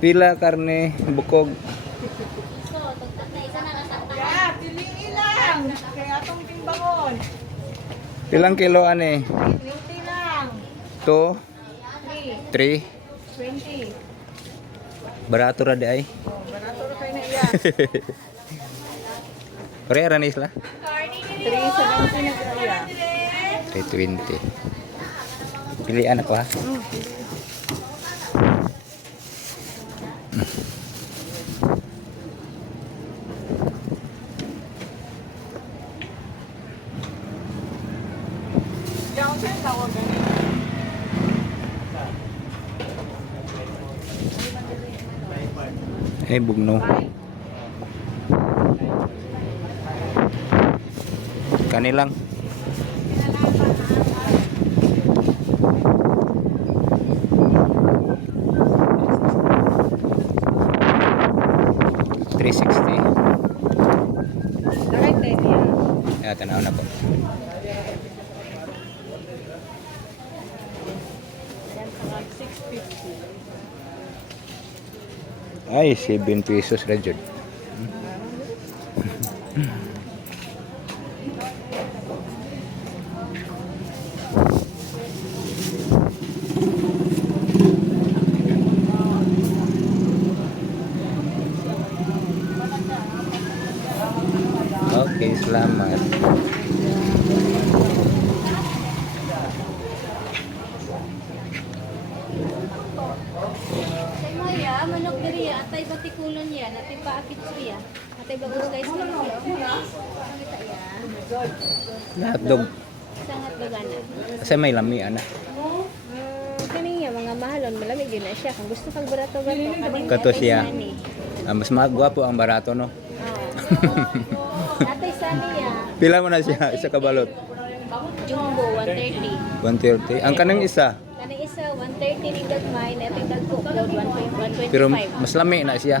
Pila karne bukog. Ya, piliin lang. Kaya atong timbangon. Pilang kilo ane? 20 lang. 2, 3, 3. 20. Barato ra di ay. Oh, barato rin kayo na iya. Pare ra ni isla. 370 na kaya. 320. Pilian ako ha. Down siya, tawagan. Ay bugno. Kanilang. $360. Nakay 10 yan. Ayan, tanaw na po. Ay, 7 pesos ra jud. Okay, salamat. Say Maya, manok diri atay batikulon yan, atay paapit suya. Atay bagus guys na kita ya. Hotdog. Sangat gagana. Kasi may lami ana. Kani ya mga mahalon, malamig yun na siya. Kung gusto kang barato-barato, kanin Kato atay siya. sani. Mas magwapo ang barato no. Atay sani ya. Pila mo na siya isa ka balot? Jumbo 130. 130. Ang kanang isa, Kani isa 130 ni gagmay, na atay dagko 125. pero mas lami na siya.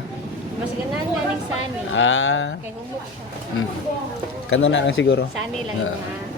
Mas ganan ganing sani. Ah, Kay humok siya. kano na lang siguro. Sani lang yung mga